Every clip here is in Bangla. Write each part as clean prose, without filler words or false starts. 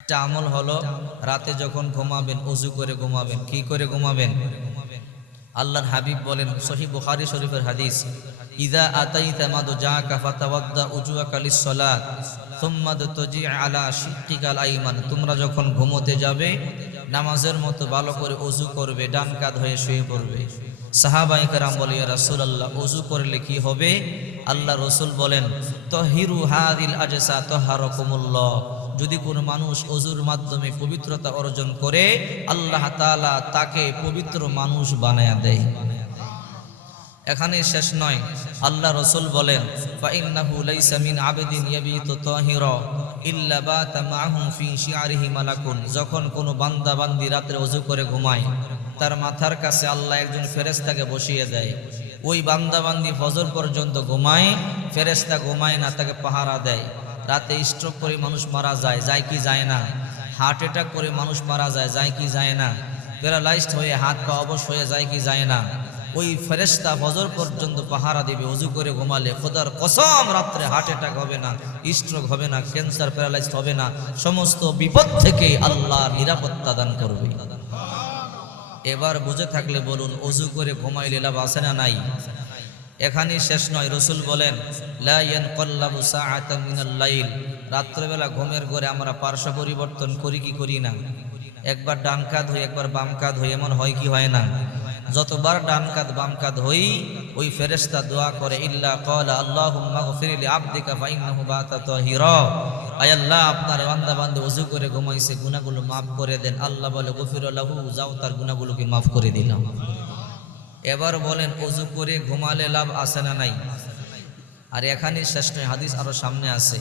একটা আমল হলো রাতে যখন ঘুমাবেন ওযু করে ঘুমাবেন। কি করে ঘুমাবেন? আল্লাহর হাবিব বলেন, সহিহ বুখারী শরীফের হাদিস, ইযা আতাইতা মাদজাকা ফাতাওয়াদ্দা উজুয়াকা লিস-সালাত সুম্মা তাজি আলা শিক্কিকাল আইমান। তোমরা যখন ঘুমোতে যাবে নামাজের মতো ভালো করে ওযু করবে, ডান কাঁধ হয়ে শুয়ে পড়বে। সাহাবায়ে কেরাম বলে, ইয়া রাসূলুল্লাহ, ওযু করলে কি হবে? আল্লাহ রসুল বলেন, তাহিরু হাদিল আজসা তাহারাকুমুল্লাহ। যদি কোনো মানুষ ওযুর মাধ্যমে পবিত্রতা অর্জন করে, আল্লাহ তাআলা তাকে পবিত্র মানুষ বানায়া দেয়। এখানে শেষ নয়, আল্লাহ রসুল বলেন, ফাইন্নাহু লাইসা মিন আবদিন ইয়াবিতু তাহিরা ইল্লা বাতা মাআহু ফি শিআরিহি মালাকুন। যখন কোনো বান্দা বান্দি রাতে ওযু করে ঘুমায়, তার মাথার কাছে আল্লাহ একজন ফেরেশতাকে বসিয়ে দেয়। ওই বান্দা বান্দি ফজর পর্যন্ত ঘুমায়, ফেরেশতা ঘুমায় না, তাকে পাহারা দেয়। রাতে স্ট্রোক করে মানুষ মারা যায়, যায় কি যায় না? হার্ট অ্যাটাক করে মানুষ মারা যায়, যায় কি যায় না? প্যারালাইজড হয়ে হাত পা অবশ হয়ে যায় কি যায় না? ওই ফেরেশতা ফজর পর্যন্ত পাহারা দিবে। ওযু করে ঘুমালে খোদার কসম রাত্রে হার্ট অ্যাটাক হবে না, স্ট্রোক হবে না, ক্যান্সার প্যারালাইজড হবে না, সমস্ত বিপদ থেকে আল্লাহ নিরাপত্তা দান করবে। এবার বুঝে থাকলে বলুন, ওযু করে ঘুমাইলে লাভ আছে না নাই? এখানেই শেষ নয়, রসুল বলেন, লা ইয়ানকাল্লাবু সাআতান মিনাল লাইল। রাত্রেবেলা ঘুমের ঘরে আমরা পার্শ্ব পরিবর্তন করি কি করি না? একবার ডান কাঁধ হই, একবার বাম কাঁধ হই, এমন হয় কি হয় না? যতবার ডান কাঁধ বাম কাঁধ হই, ওই ফেরেশতা দোয়া করে, ইল্লা ক্বালা আল্লাহুম্মা গফির লি আবদিকা ফাইন্নাহু বাতা তাহিরা। আয় আল্লাহ, আপনার বান্দা বান্দা ওযু করে ঘুমাইছে, গুনাহগুলো মাফ করে দেন। আল্লাহ বলে, গফির লাহু, যাও তার গুনাহগুলোকে মাফ করে দিলাম। এবার বলেন, ওযু করে ঘুমালে লাভ আছে না নাই? আর এখানে শেষ নয়, হাদিস আরো সামনে আছে।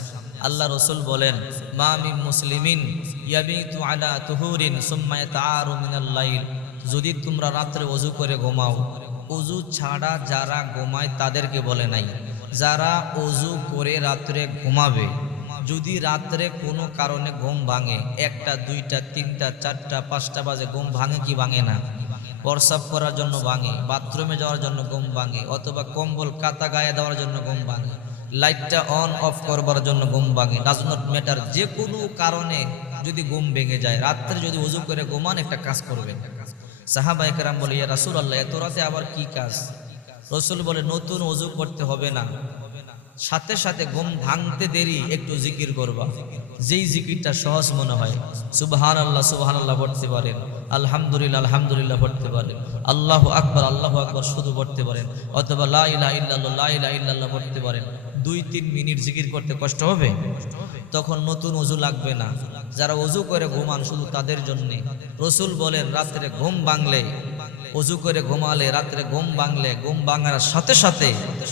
আল্লাহ রসুল বলেন, মা মিন মুসলিমিন ইয়াবিতু আলা তুহুরিন সুম্মা ইয়াতাআরু মিনাল লাইল। যদি তোমরা রাত্রে ওযু করে ঘুমাও, ওযু ছাড়া যারা ঘুমায় তাদেরকে বলে নাই, যারা ওযু করে রাত্রে ঘুমাবে, যদি রাত্রে কোনো কারণে ঘুম ভাঙে, 1টা 2টা 3টা 4টা 5টা বাজে ঘুম ভাঙে কি ভাঙে না? প্রস্রাব করার জন্য ভাঙে, বাথরুমে যাওয়ার জন্য ঘুম ভাঙে, অথবা কম্বল কাতা গায়ে দেওয়ার জন্য ঘুম ভাঙে, লাইটটা অন অফ করবার জন্য ঘুম ভাঙে, ডাজ নট ম্যাটার, যে কোনো কারণে যদি ঘুম ভেঙে যায়, রাত্রে যদি ওযু করে ঘুমান, একটা কাজ করবেন। সাহাবায়ে কেরাম বলে, ইয়া রাসূলুল্লাহ, এত রাতে আবার কি কাজ? রসুল বলে, নতুন ওযু করতে হবে না, সাথে সাথে ঘুম ভাঙতে দেরি একটু জিকির করবা। যেই জিকিরটা সহজ মনে হয়, সুবহানাল্লাহ সুবহানাল্লাহ পড়তে পারেন, আলহামদুলিল্লাহ আলহামদুলিল্লাহ পড়তে পারেন, আল্লাহু আকবার শুধু পড়তে পারেন, অথবা লা ইলাহা ইল্লাল্লাহ লা ইলাহা ইল্লাল্লাহ পড়তে পারেন। 2-3 মিনিট জিকির করতে কষ্ট হবে, তখন নতুন ওযু লাগবে না। যারা ওযু করে ঘুমান শুধু তাদের জন্য রসুল বলেন, রাত্রে ঘুম ভাঙলে, ওযু করে ঘুমালে, রাত্রে ঘুম ভাঙলে, ঘুম ভাঙার সাথে সাথে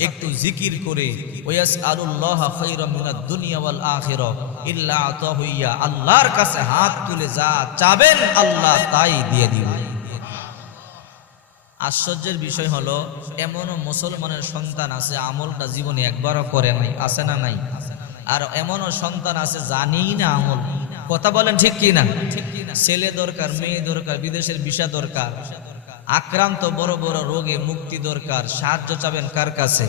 একটু জিকির করে, ওয়াসআলুল্লাহ খায়রাম মিনাদ দুনিয়া ওয়াল আখিরা ইল্লা আতাহু ইয়া, আল্লাহর কাছে হাত তুলে যা চাবেন আল্লাহ তাই দিয়ে দিবেন। আশ্চর্যের বিষয় হলো, এমনও মুসলমানের সন্তান আছে আমলটা জীবনে একবারও করে নাই, আছে না নাই? আর এমনও সন্তান আছে জানেই না আমল। কথা বলেন ঠিক কি না? ছেলে দরকার, মেয়ে দরকার, বিদেশের ভিসা দরকার, আক্রান্ত বড় বড় রোগে মুক্তি দরকার, সাহায্য চাবেন কার কাছে?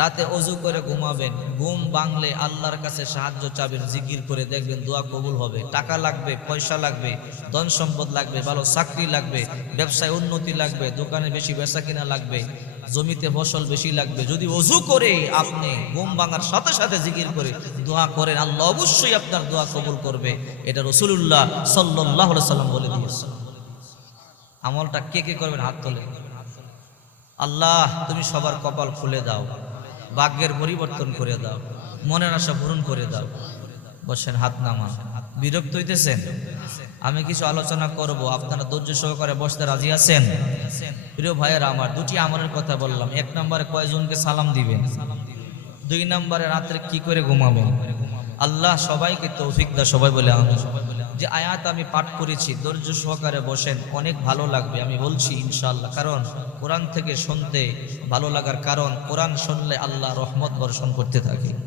রাতে ওযু করে ঘুমাবেন, ঘুম ভাঙলে আল্লাহর কাছে সাহায্য চাবেন, জিকির করে দেখবেন দোয়া কবুল হবে। টাকা লাগবে, পয়সা লাগবে, ধন সম্পদ লাগবে, ভালো চাকরি লাগবে, ব্যবসায় উন্নতি লাগবে, দোকানে বেশি বেচা কিনা লাগবে, জমিতে ফসল বেশি লাগবে। যদি ওযু করে আপনি ঘুম ভাঙার সাথে সাথে জিকির করে দোয়া করেন, আল্লাহ অবশ্যই আপনার দোয়া কবুল করবে। এটা রাসূলুল্লাহ সাল্লাল্লাহু আলাইহি সাল্লাম বলে দিয়েছেন। আমলটা কে কে করবেন? হাত তোলেন। আল্লাহ, তুমি সবার কপাল খুলে দাও, ভাগ্যের পরিবর্তন করে দাও, মনের আশা পূরণ করে দাও। বসেন, হাত নামান। বিরক্ত হইতেছেন? আমি কিছু আলোচনা করব, আপনারা ধৈর্য সহকারে বসতে রাজি আছেন? প্রিয় ভাইয়েরা আমার, 2টি আমলের কথা বললাম। 1 নম্বরে কয়জনকে সালাম দিবেন, 2 নম্বরে রাত্রে কি করে ঘুমাবেন। আল্লাহ সবাইকে তৌফিক দাও, সবাই বলে আমিন। যে আয়াত আমি পাঠ করেছি, ধৈর্য সহকারে বসেন, অনেক ভালো লাগবে, আমি বলছি ইনশাআল্লাহ। কারণ কোরআন থেকে শুনতে ভালো লাগার কারণ, কোরআন শুনলে আল্লাহ রহমত বর্ষণ করতে থাকে।